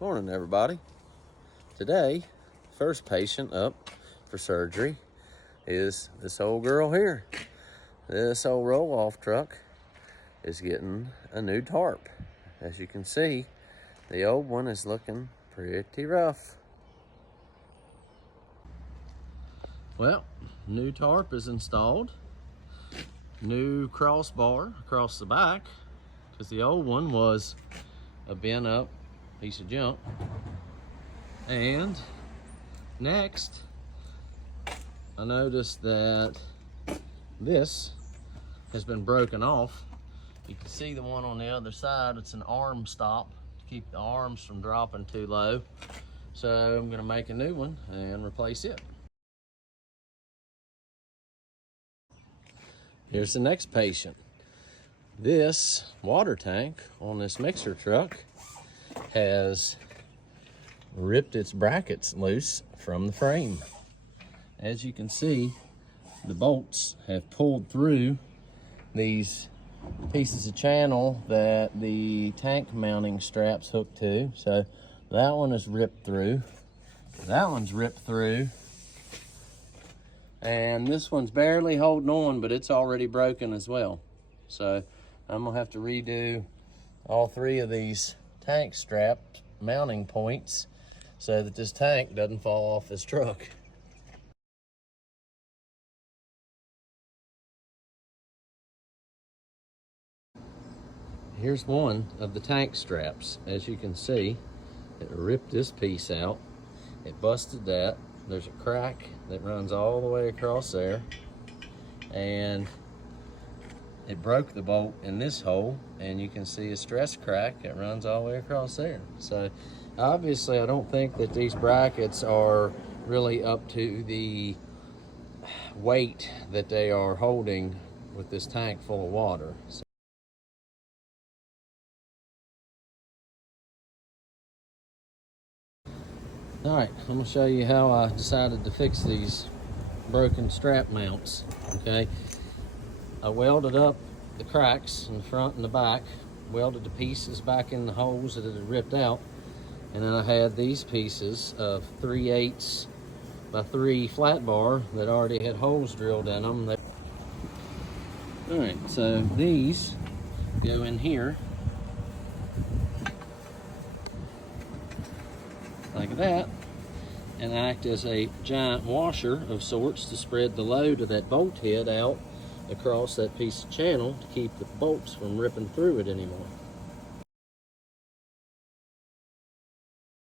Morning, everybody. Today, first patient up for surgery is this old girl here. This old roll-off truck is getting a new tarp. As you can see, the old one is looking pretty rough. Well, new tarp is installed. New crossbar across the back, because the old one was a bent up piece of junk. And next, I noticed that this has been broken off. You can see the one on the other side, it's an arm stop to keep the arms from dropping too low. So I'm gonna make a new one and replace it. Here's the next patient. This water tank on this mixer truck has ripped its brackets loose from the frame. As you can see, the bolts have pulled through these pieces of channel that the tank mounting straps hook to. So that one is ripped through, that one's ripped through, and this one's barely holding on, but it's already broken as well. So I'm gonna have to redo all three of these tank strap mounting points so that this tank doesn't fall off this truck. Here's one of the tank straps. As you can see, it ripped this piece out. It busted that. There's a crack that runs all the way across there, and it broke the bolt in this hole, and you can see a stress crack that runs all the way across there. So obviously I don't think that these brackets are really up to the weight that they are holding with this tank full of water. So all right, I'm gonna show you how I decided to fix these broken strap mounts, okay? I welded up the cracks in the front and the back, welded the pieces back in the holes that it had ripped out, and then I had these pieces of 3/8 by 3 flat bar that already had holes drilled in them. All right, so these go in here like that and act as a giant washer of sorts to spread the load of that bolt head out across that piece of channel to keep the bolts from ripping through it anymore.